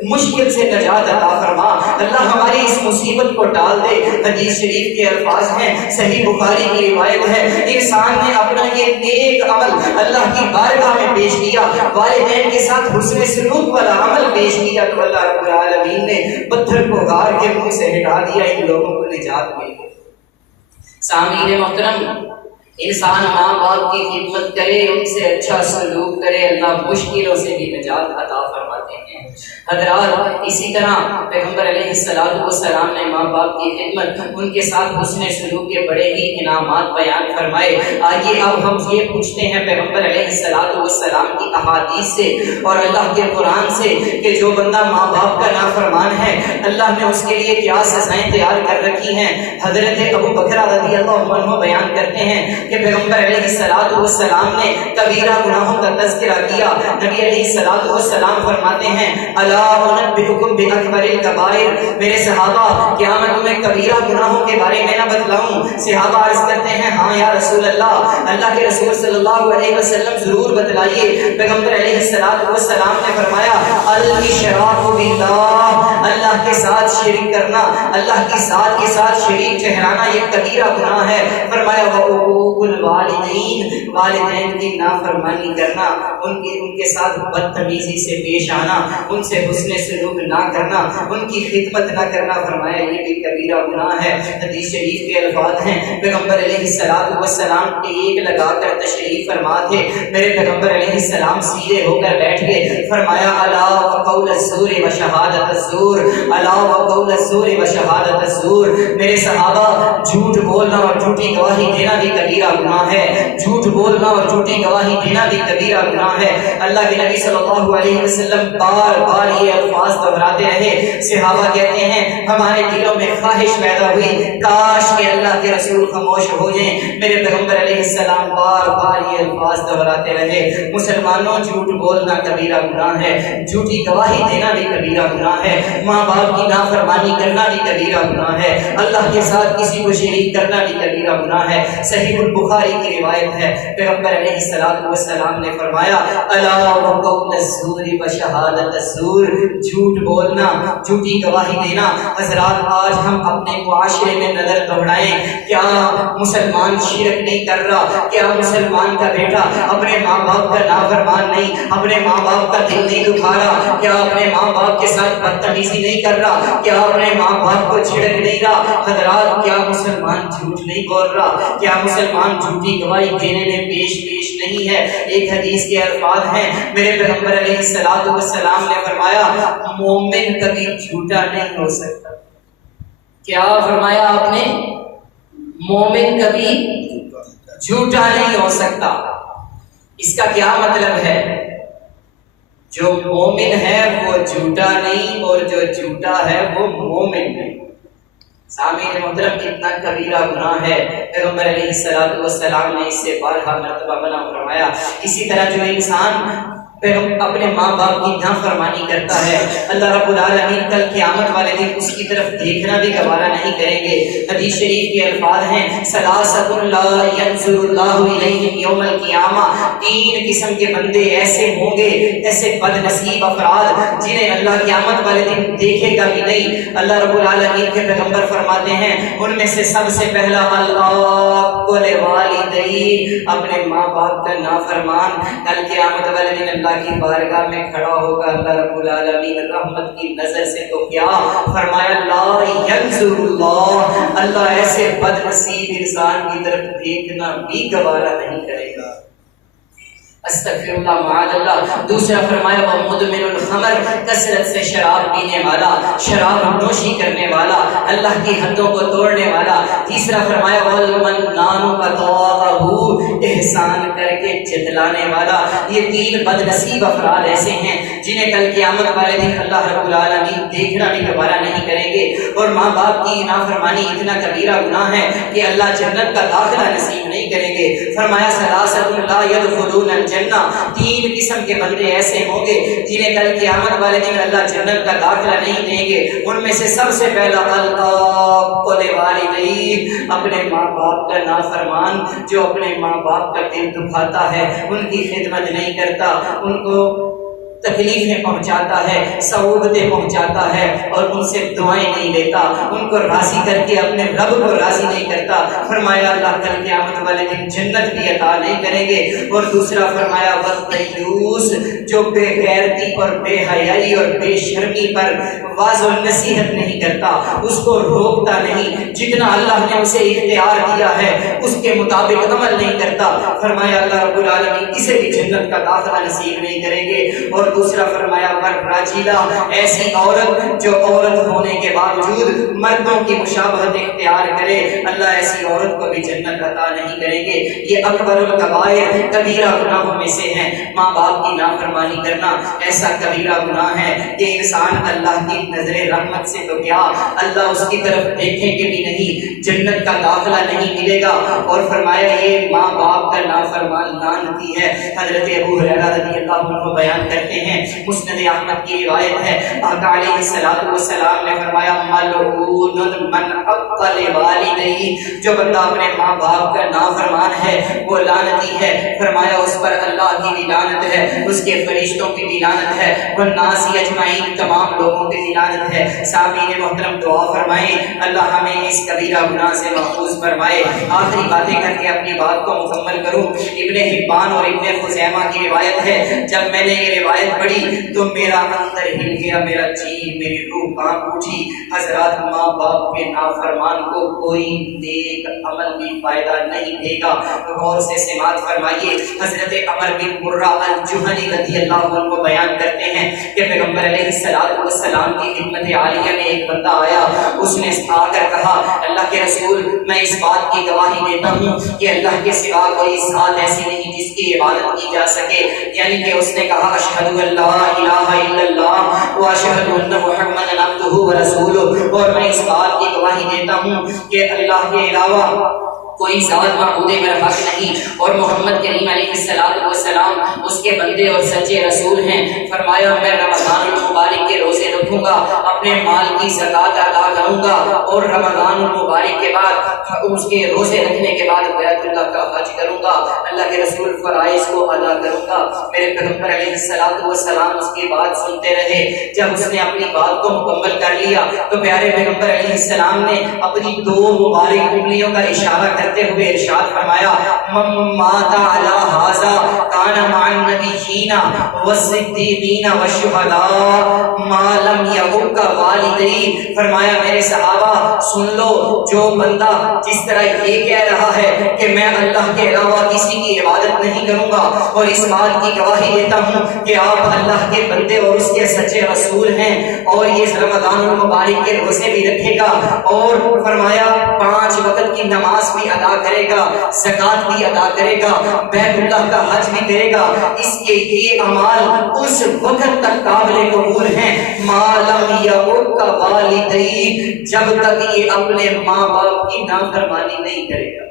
مشکل سے نجات عطا فرما، اللہ ہماری اس مصیبت کو ٹال دے۔ حدیث شریف کے الفاظ ہیں، صحیح بخاری کی روایت ہے، انسان نے اپنا یہ نیک عمل اللہ کی بارگاہ میں پیش کیا، والدین کے ساتھ حسن سلوک والا عمل پیش کیا تو اللہ رب العالمین نے پتھر کو غار کے منہ سے ہٹا دیا، ان لوگوں کو نجات مل گئی۔ سامعین محترم، انسان ماں باپ کی خدمت کرے، ان سے اچھا سلوک کرے، اللہ مشکلوں سے بھی نجات عطا فرماتے ہیں۔ حضرات اسی طرح پیغمبر علیہ السلام نے ماں باپ کی خدمت، ان کے ساتھ حسن سلوک کے بڑے ہی انعامات بیان فرمائے۔ آئیے اب ہم یہ پوچھتے ہیں پیغمبر علیہ السلام کی احادیث سے اور اللہ کے قرآن سے کہ جو بندہ ماں باپ کا نافرمان ہے اللہ نے اس کے لیے کیا سزائیں تیار کر رکھی ہیں۔ حضرت ابو بکر رضی اللہ عنہ بیان کرتے ہیں کہ پیغمبر علیہ السلام نے کبیرہ گناہوں کا تذکرہ کیا، نبی علیہ السلام فرماتے ہیں الا انبئکم باکبر الکبائر، میرے صحابہ کیا میں تمہیں کبیرہ گناہوں کے بارے میں نہ بتلاؤں؟ صحابہ عرض کرتے ہیں ہاں یا رسول اللہ، اللہ کے رسول صلی اللہ علیہ وسلم ضرور بتلائیے۔ پیغمبر علیہ السلام نے فرمایا الاشراک باللہ، اللہ کے ساتھ شریک کرنا، اللہ کی ذات کے ساتھ شریک ٹھہرانا یہ کبیرہ گناہ ہے۔ فرمایا وعقوق الوالدین، والدین کی نافرمانی کرنا، ان کے ساتھ بدتمیزی سے پیش آنا، ان سے حسن سلوک نہ کرنا، ان کی خدمت نہ کرنا، فرمایا یہ بھی کبیرہ گناہ ہے۔ حدیث شریف کے الفاظ ہیں، پیغمبر علیہ السلام ٹیک لگا کر تشریف فرما تھے، میرے پیغمبر علیہ السلام سیدھے ہو کر بیٹھ گئے، فرمایا الا وقول الزور وشہادت الزور، الا وقول الزور وشہادت الزور، میرے صحابہ جھوٹ بولنا اور جھوٹی گواہی دینا بھی کبیرہ گناہ ہے، جھوٹ بولنا اور جھوٹی گواہی دینا بھی کبیرہ گناہ ہے۔ اللہ کے نبی صلی اللہ علیہ وسلم بار بار یہ الفاظ دہراتے رہے، صحابہ کہتے ہیں ہمارے دلوں میں خواہش پیدا ہوئی کاش کہ اللہ کے رسول خاموش ہو جائیں، میرے پیغمبر علیہ السلام بار بار یہ الفاظ دہراتے رہے۔ مسلمانوں جھوٹ بولنا کبیرہ گناہ ہے، جھوٹی گواہی دینا بھی کبیرہ گناہ ہے، ماں باپ کی نافرمانی کرنا بھی کبیرہ گناہ ہے، اللہ کے ساتھ کسی کو شریک کرنا بھی کبیرہ گناہ ہے۔ صحیح البخاری کی روایت ہے، پیغمبر علیہ السلام نے فرمایا الا وقول الزور وشہادت الزور، جھوٹ بولنا، جھوٹی گواہی دینا۔ حضرات آج ہم اپنے معاشرے میں نظر دوڑائیں، کیا مسلمان شرک نہیں کر رہا؟ کیا مسلمان کا بیٹا اپنے ماں باپ کا نافرمان نہیں، اپنے ماں باپ کا دل نہیں دکھا رہا؟ کیا اپنے ماں باپ کے ساتھ بدتمیزی نہیں کر رہا؟ کیا اپنے ماں باپ کو چھڑک نہیں رہا؟ حضرات کیا مسلمان جھوٹ نہیں بول رہا؟ کیا مسلمان جھوٹی گواہی دینے میں پیش نہیں ہے؟ ایک حدیث کے الفاظ ہیں، میرے پیغمبر علیہ السلام نے فرمایا مومن کبھی جھوٹا نہیں ہو سکتا۔ کیا فرمایا آپ نے؟ مومن کبھی جھوٹا نہیں ہو سکتا۔ اس کا کیا مطلب ہے؟ جو مومن ہے وہ جھوٹا نہیں اور جو جھوٹا ہے وہ مومن نہیں۔ سامعین محترم اتنا کبیرہ گناہ ہے، پیغمبر علیہ السلام نے اس سے بارہا مرتبہ منع فرمایا۔ اسی طرح جو انسان اپنے ماں باپ کی نافرمانی کرتا ہے اللہ رب العالمین کل قیامت والے دن اس کی طرف دیکھنا بھی گوارا نہیں کریں گے۔ حدیث شریف کے الفاظ ہیں ثلاثۃ لا ينظر اللہ الیہم یوم القیامہ، تین قسم کے بندے ایسے ہوں گے، ایسے بد نصیب افراد جنہیں اللہ قیامت والے دن دیکھے گا بھی نہیں۔ اللہ رب العالمین کے پیغمبر فرماتے ہیں ان میں سے سب سے پہلا العاق لوالدیہ، اپنے ماں باپ کا نافرمان کل قیامت والے دن اللہ کی بارگاہ میں کھڑا ہوگا۔ اللہ رب العالمین رحمت کی نظر سے تو کیا فرمایا لا ینظر اللہ، اللہ ایسے بد نصیب انسان کی طرف دیکھنا بھی گوارا نہیں کرے گا۔ استغفراللہ معاذ اللہ۔ دوسرا فرمایا وہ مدمن الخمر، کثرت سے شراب پینے والا، شراب نوشی کرنے والا، اللہ کی حدوں کو توڑنے والا۔ تیسرا فرمایا والمنان بطاعتہ، احسان کر کے جتلانے والا۔ یہ تین بد نصیب افراد ایسے ہیں جنہیں کل قیامت والے دن اللہ رب العالمین دیکھنا بھی دوبارہ نہیں کریں گے، اور ماں باپ کی نافرمانی اتنا کبیرہ گناہ ہے کہ اللہ جنت کا داخلہ نصیب نہیں کریں گے۔ فرمایا ثلاثۃ لا يدخلون الجنہ، تین قسم کے بندے ایسے ہوں گے جنہیں کل قیامت والے دن اللہ جنت کا داخلہ نہیں دیں گے۔ ان میں سے سب سے پہلا العاق لوالدین، اپنے ماں باپ کا نافرمان، جو اپنے ماں باپ کا دل دکھاتا ہے، ان کی خدمت نہیں کرتا، ان کو تکلیفیں پہنچاتا ہے، صعوبتیں پہنچاتا ہے، اور ان سے دعائیں نہیں لیتا، ان کو راضی کر کے اپنے رب کو راضی نہیں کرتا۔ فرمایا اللہ کل قیامت والے دن جنت بھی عطا نہیں کریں گے۔ اور دوسرا فرمایا والدیوس، جو بے غیرتی اور بے حیائی اور بے شرمی پر واعظ و نصیحت نہیں کرتا، اس کو روکتا نہیں، جتنا اللہ نے اسے اختیار دیا ہے اس کے مطابق عمل نہیں کرتا۔ فرمایا اللہ رب العالمین اسے بھی جنت کا داخلہ نصیب نہیں کریں گے۔ اور دوسرا فرمایا والراجلہ، ایسی عورت جو عورت ہونے کے باوجود مردوں کی مشابہت اختیار کرے، اللہ ایسی عورت کو بھی جنت عطا نہیں کریں گے۔ یہ اکبر الکبائر، کبیرہ گناہوں میں سے ہیں۔ ماں باپ کی نافرمانی کرنا ایسا کبیرہ گناہ ہے کہ انسان اللہ کی نظر رحمت سے تو کیا، اللہ اس کی طرف دیکھیں گے بھی نہیں، جنت کا داخلہ نہیں ملے گا۔ اور فرمایا یہ ماں باپ کا نافرمان لعنتی ہے۔ حضرت ابو ہریرہ رضی اللہ عنہ بیان کرتے ہیں، مسند احمد کی روایت ہے، آقا علیہ الصلوۃ والسلام نے فرمایا ملعون من عقل والدیہ، جو بندہ اپنے ماں باپ کا نافرمان ہے وہ لعنتی ہے۔ فرمایا اس پر اللہ کی بھی لعنت ہے، اس کے فرشتوں کی بھی لعنت ہے، والناس اجمعین، تمام لوگوں کی بھی لعنت ہے۔ سامعین محترم دعا فرمائیں اللہ ہمیں اس کبیرہ گناہ سے محفوظ فرمائے۔ آخری باتیں کر کے اپنی بات کو مکمل کروں۔ ابن حبان اور ابن خزیمہ کی روایت ہے، جب میں نے یہ روایت پڑھی تو میرا اندر ہل گیا، میرا جی، میری روح کانپ اٹھی۔ حضرات ماں باپ کے نافرمان کو کوئی نیک عمل بھی فائدہ نہیں دے گا۔ غور سے سماعت فرمائیے، حضرت عمر بن مرہ الجہنی رضی اللہ عنہ بیان کرتے ہیں کہ پیغمبر علیہ السلام کی خدمت عالیہ میں ایک بندہ آیا، اس نے آ کر کہا اللہ کے رسول میں اس بات کی گواہی دیتا ہوں کہ اللہ کے سوا کوئی ذات ایسی نہیں جس کی عبادت کی جا سکے، یعنی کہ اس نے کہا اشہد ان لا الہ الا اللہ واشہد ان محمدا عبدہ ورسولہ، اور میں اس بات کی گواہی دیتا ہوں کہ اللہ کے علاوہ کوئی ذات معبود برحق نہیں، اور محمد کریم علیہ السلام اس کے بندے اور سچے رسول ہیں۔ فرمایا میں رمضان المبارک کے روزے رکھوں گا، اپنے مال کی زکوٰۃ ادا کروں گا، اور رمضان المبارک کے بعد اس کے روزے رکھنے کے بعد بیت اللہ کا حج کروں گا، اللہ کے رسول فرائض کو ادا کروں گا۔ میرے پیغمبر علیہ السلام اس کی بات سنتے رہے۔ جب اس نے اپنی بات کو مکمل کر لیا تو پیارے پیغمبر علیہ السلام نے اپنی دو مبارک انگلیوں کا اشارہ کرتے ہوئے ارشاد فرمایا من مات علی ھذا کان مع النبیین والصدیقین والشہداء ما لم یعق والدیہ۔ فرمایا میرے صحابہ سن لو، جو بندہ جس طرح یہ کہہ رہا ہے کہ میں اللہ کے علاوہ کسی کی عبادت نہیں کروں گا، اور اس بات کی گواہی دیتا ہوں کہ آپ اللہ کے بندے اور اس کے سچے رسول ہیں، اور یہ رمضان المبارک کے روزے بھی رکھے گا، اور فرمایا 5 وقت کی نماز بھی ادا کرے گا، زکوٰۃ بھی ادا کرے گا، بیت اللہ کا حج بھی کرے گا، اس کے یہ اعمال اس وقت تک قابل قبول ہیں ما لم یعق والدیہ، جب تک یہ اپنے ماں باپ کی نافرمانی نہیں کرے گا۔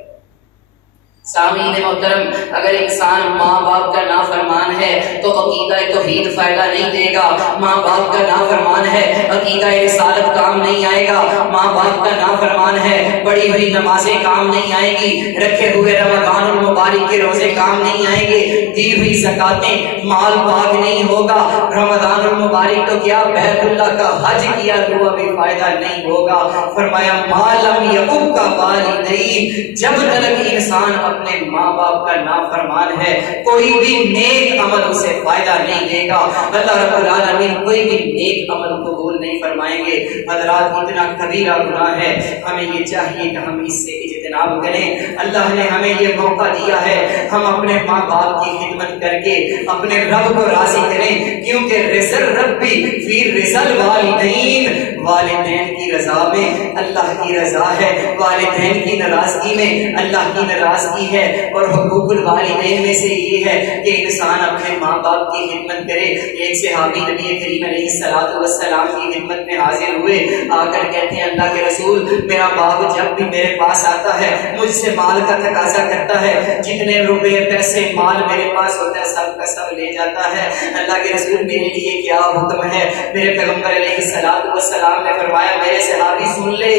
سامعین محترم، اگر انسان ماں باپ کا نافرمان ہے تو عقیدہ توحید فائدہ نہیں دے گا، ماں باپ کا نافرمان ہے عقیدہ رسالت کام نہیں آئے گا، ماں باپ کا نافرمان ہے بڑی بڑی نمازیں کام نہیں آئیں گی، رکھے ہوئے رمضان المبارک کے روزے کام نہیں آئیں گے، دی ہوئی زکاتیں، مال پاک نہیں ہوگا، رمضان المبارک تو کیا بیت اللہ کا حج کیا ہوا بھی فائدہ نہیں ہوگا۔ فرمایا ما لم یعق والدیہ، جب تک انسان اپنے ماں باپ کا نافرمان ہے کوئی بھی نیک عمل اسے فائدہ نہیں دے گا، اللہ رب العالمین کوئی بھی نیک عمل قبول نہیں فرمائیں گے۔ حضرات اتنا کبیرہ گناہ ہے، ہمیں یہ چاہیے کہ ہم اس سے اجتناب اجتناب کریں۔ اللہ نے ہمیں یہ موقع دیا ہے، ہم اپنے ماں باپ کی خدمت کر کے اپنے رب کو راضی کریں، کیونکہ رضا ربی فی رضا الوالدین، والدین کی رضا میں اللہ کی رضا ہے، والدین کی ناراضگی میں اللہ کی ناراضگی ہے۔ اور حقوق الوالدین میں سے یہ ہے کہ انسان اپنے ماں باپ کی خدمت کرے۔ ایک صحابی نبی کریم علیہ الصلوۃ والسلام کی خدمت میں حاضر ہوئے، آ کر کہتے ہیں اللہ کے رسول، میرا باپ جب بھی میرے پاس آتا ہے مجھ سے مال کا تقاضا کرتا ہے، جتنے روپے پیسے مال میرے پاس ہوتا ہے سب کا سب لے جاتا ہے۔ اللہ کے رسول میرے لیے کیا حکم ہے؟ میرے پیغمبر علیہ الصلوۃ والسلام نے فرمایا، میرے صحابی سن لے،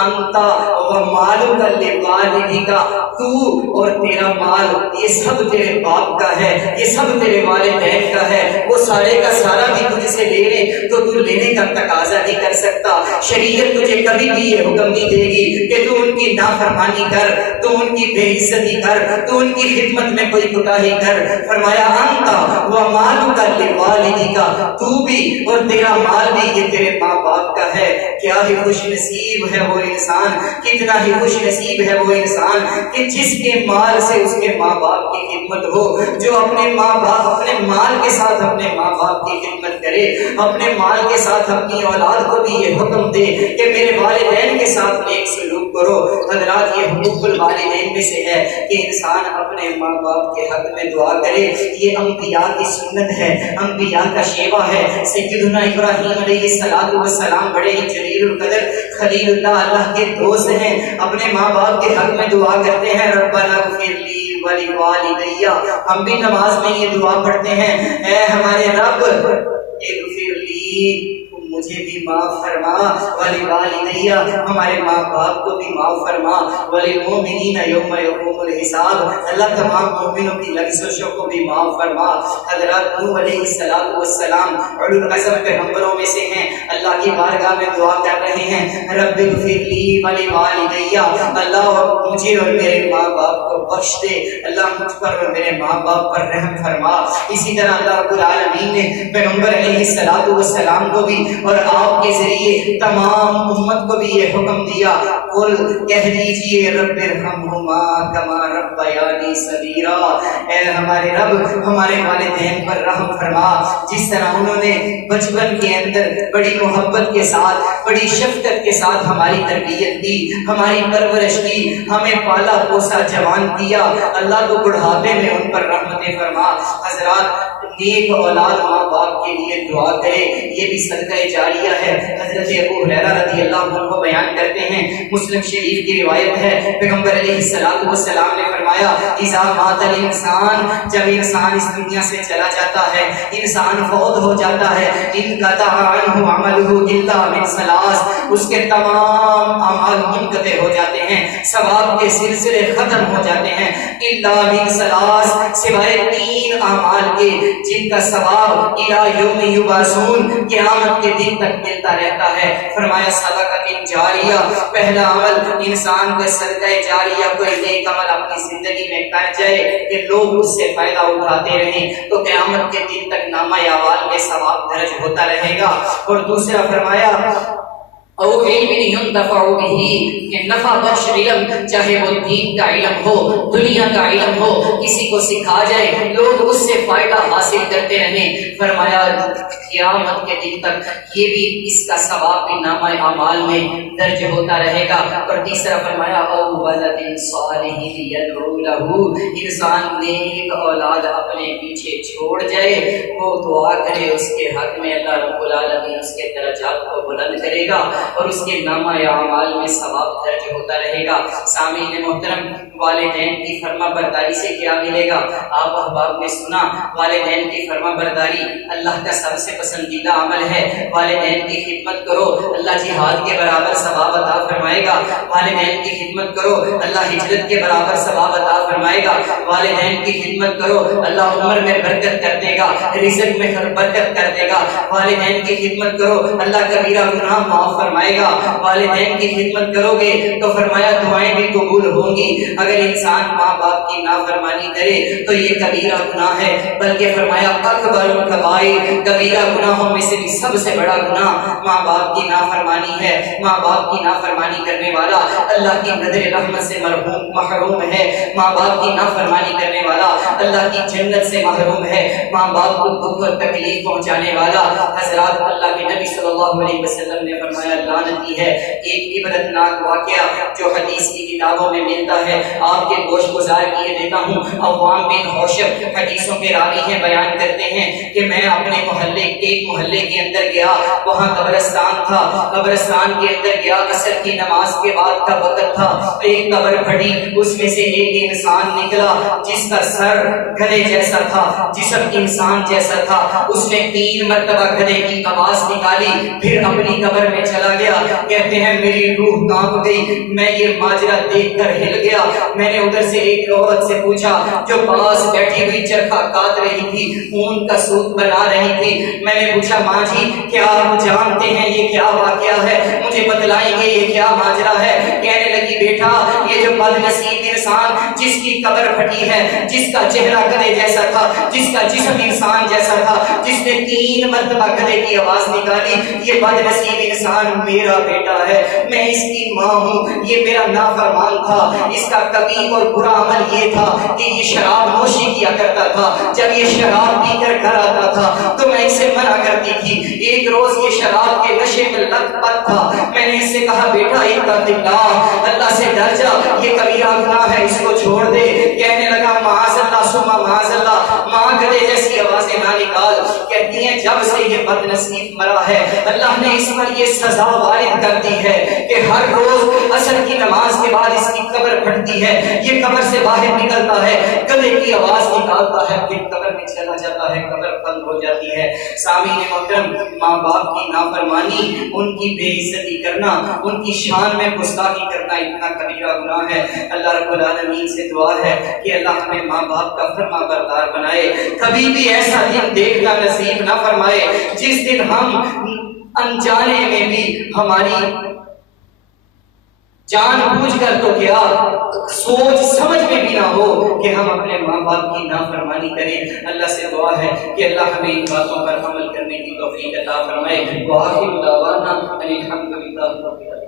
انتا و مالک لوالدیک، تو اور تیرا مال یہ سب تیرے باپ کا ہے، یہ سب تیرے والدین کا ہے، وہ سارے کا سارا بھی تجھ سے لے لے تو تو لینے کا تقاضا نہیں کر سکتا۔ شریعت تجھے کبھی بھی یہ حکم نہیں دے گی کہ تو ان کی نافرمانی کر، تو ان کی بے عزتی کر، تو ان کی خدمت میں کوئی کوتاہی کر۔ فرمایا انتا و مالک لوالدیک، تو بھی اور تیرا مال بھی یہ تیرے ماں باپ کا ہے۔ کیا ہی خوش نصیب ہے وہ انسان، کتنا ہی خوش نصیب ہے وہ انسان کہ جس کے مال سے اس کے ماں باپ کی خدمت ہو، جو اپنے ماں باپ اپنے مال کے ساتھ اپنے ماں باپ کی خدمت کرے، اپنے مال کے ساتھ اپنی اولاد کو بھی یہ حکم دے کہ میرے والدین کے ساتھ نیک سلوک کرو۔ حضرات یہ حقوق الوالدین میں سے ہے کہ انسان اپنے ماں باپ کے حق میں دعا کرے، یہ انبیاء کی سنت ہے، انبیاء کا شیوا ہے۔ سیدنا ابراہیم علیہ السلام بڑے ہی جلیل القدر خلیل اللہ، اللہ کے دوست ہیں، اپنے ماں باپ کے حق میں دعا کرتے ہیں، ربنا اغفر لی ولوالدی۔ ہم بھی نماز میں یہ دعا پڑھتے ہیں، اے ہمارے رب اغفر لی، مجھے بھی معاف فرما، ولوالدی، ہمارے ماں باپ کو بھی معاف فرما، وللمؤمنین یوم یقوم الحساب، اللہ تمام مومنوں کی لغزشوں کو بھی معاف فرما۔ حضرات نوح علیہ السلام اولو العزم پیغمبروں میں سے ہیں، اللہ کی بارگاہ میں دعا کر رہے ہیں، رب اغفر لی ولوالدی، اللہ مجھے اور میرے ماں باپ کو بخش دے، اللہ مجھ پر اور میرے ماں باپ پر رحم فرما۔ اسی طرح اللہ رب العالمین نے پیغمبر علیہ السلام کو بھی اور آپ کے ذریعے تمام امت کو بھی یہ حکم دیا، قل کہہ دیجئے رب ارحمہما کما ربیانی صغیرا، اے ہمارے رب ہمارے والدین پر رحم فرما، جس طرح انہوں نے بچپن کے اندر بڑی محبت کے ساتھ بڑی شفقت کے ساتھ ہماری تربیت کی، ہماری پرورش کی، ہمیں پالا پوسا جوان کیا، اللہ کو بڑھاپے میں ان پر رحمت فرما۔ حضرات نیک اولاد ماں باپ کے لیے دعا کرے، یہ بھی صدقہ جاریہ ہے۔ حضرت ابو ہریرہ رضی اللہ عنہ بیان کرتے ہیں، مسلم شریف کی روایت ہے، پیغمبر علیہ السلام نے فرمایا، اذا مات الانسان، جب انسان اس دنیا سے چلا جاتا ہے، انسان فوت ہو جاتا ہے، انقطع عنہ عملہ الا من ثلاث، اس کے تمام اعمال منقطع ہو جاتے ہیں، ثواب کے سلسلے ختم ہو جاتے ہیں، الا من ثلاث، سوائے 3 اعمال کے جن کا ثواب الی یوم یبعثون، قیامت کے دن تک ملتا رہتا ہے۔ فرمایا صدقۃ جاریہ، پہلا عمل انسان کا صدقہ جاریہ، کوئی نیک عمل اپنی زندگی میں کر جائے کہ لوگ اس سے فائدہ اٹھاتے رہیں تو قیامت کے دن تک نامہ اعمال میں ثواب درج ہوتا رہے گا۔ اور دوسرا فرمایا او علم ينتفع به، کہ نفع بخش علم، چاہے وہ دین کا علم ہو، دنیا کا علم ہو، کسی کو سکھا جائے، لوگ اس سے فائدہ حاصل کرتے رہیں۔ فرمایا قیامت کے دن تک یہ بھی اس کا ثواب بھی نامہ اعمال میں درج ہوتا رہے گا۔ اور تیسرا فرمایا او ولد صالح يدعو له، انسان نیک اولاد اپنے پیچھے چھوڑ جائے، وہ دعا کرے اس کے حق میں، اللہ رب العالمین اس کے درجات کو بلند کرے گا اور اس کے نامہ اعمال میں ثواب درج ہوتا رہے گا۔ سامعین محترم، والدین کی فرما برداری سے کیا ملے گا؟ آپ احباب نے سنا، والدین کی فرما برداری اللہ کا سب سے پسندیدہ عمل ہے۔ والدین کی خدمت کرو، اللہ جہاد کے برابر ثواب عطا فرمائے گا۔ والدین کی خدمت کرو، اللہ ہجرت کے برابر ثواب عطا فرمائے گا۔ والدین کی خدمت کرو، اللہ عمر میں برکت کر دے گا، رزق میں برکت کر دے گا۔ والدین کی خدمت کرو، اللہ کبیرہ گناہ معاف فرمائے فرمائے گا والدین کی خدمت کرو گے تو فرمایا دعائیں بھی قبول ہوں گی. اگر انسان ماں باپ کی نافرمانی کرے تو یہ کبیرہ گناہ ہے. بلکہ فرمایا اکبر الکبائر، کبیرہ گناہوں میں سے بھی سب سے بڑا گناہ ماں باپ کی نافرمانی ہے. ماں باپ کی نافرمانی کرنے والا اللہ کی نظر رحمت سے محروم ہے. ماں باپ کی نافرمانی کرنے والا اللہ کی جنت سے محروم ہے. ماں باپ کو دکھ اور تکلیف پہنچانے والا حضرات اللہ کے نبی صلی اللہ علیہ وسلم نے فرمایا لعنتی ہے. ایک عبرتناک واقعہ جو حدیث کی کتابوں میں ملتا ہے آپ کے گوش گزار کیے دیتا ہوں. عوام بن حوشب حدیثوں کے راوی ہیں، بیان کرتے ہیں کہ میں اپنے ایک محلے کے اندر گیا، وہاں قبرستان تھا. قبرستان کے اندر گیا، عصر کی نماز کے بعد کا وقت تھا. ایک قبر پھٹی، اس میں سے ایک انسان نکلا جس کا سر گدھے جیسا تھا، جسم انسان جیسا تھا. اس نے 3 مرتبہ گدھے کی آواز نکالی، پھر اپنی قبر میں چلا گیا. کہتے ہیں میری روح کانپ گئی، میں یہ ماجرا دیکھ کر ہل گیا. میں نے ادھر سے ایک عورت سے پوچھا جو پاس بیٹھی ہوئی چرخہ کاٹ رہی تھی، اون کا سوت بنا رہی تھی. میں نے پوچھا ماں جی کیا آپ جانتے ہیں یہ کیا واقعہ ہے، مجھے بتلائیں گے یہ کیا ماجرا ہے؟ کہنے لگی بیٹا یہ جو بد نصیب انسان جس کی قبر پھٹی ہے، جس کا چہرہ گدھے جیسا تھا، جس کا جسم انسان جیسا تھا، جس نے 3 مرتبہ گدھے کی آواز نکالی، یہ بد نصیب انسان میرا بیٹا ہے. میں اس کی ماں ہوں، یہ میرا نافرمان تھا. اس کا کبھی اور برا عمل یہ تھا کہ یہ شراب نوشی کیا کرتا تھا. جب یہ شراب پی کر گھر آتا تھا تو میں اسے منع کرتی تھی. ایک روز یہ شراب کے نشے میں لت پت تھا. میں نے اس سے کہا بیٹا اتق اللہ، اللہ سے ڈر جا، یہ کبیرہ گناہ ہے، اس کو چھوڑ دے. کہنے لگا معاذ اللہ ثم معاذ اللہ، ماں گدھے جیسی آوازیں نہ نکال. کہتی ہیں جب سے یہ بد نصیب مرا ہے اللہ نے اس پر یہ سزا وارد کر دی ہے کہ ہر روز عصر کی نماز کے بعد اس کی قبر پھٹتی ہے، یہ قبر سے باہر نکلتا ہے، گدھے کی آواز نکالتا ہے، پھر قبر میں چلا جاتا ہے، قبر بند ہو جاتی ہے. سامعین محترم، ماں باپ کی نافرمانی، ان کی بے عزتی کرنا، ان کی شان میں گستاخی کرنا اتنا کبیرہ گناہ ہے. اللہ رب العالمین سے دعا ہے کہ اللہ ہمیں ماں باپ کا فرما بردار بنائے. کبھی بھی ایسا دن دیکھنا نصیب نہ فرمائے جس دن ہم انجانے میں بھی ہماری جان بوجھ کر تو کیا سوچ سمجھ میں بھی نہ ہو کہ ہم اپنے ماں باپ کی نافرمانی کریں. اللہ سے دعا ہے کہ اللہ ہمیں ان باتوں پر عمل کرنے کی توفیق عطا فرمائے. وآخر دعوانا ان الحمد للہ رب العالمین.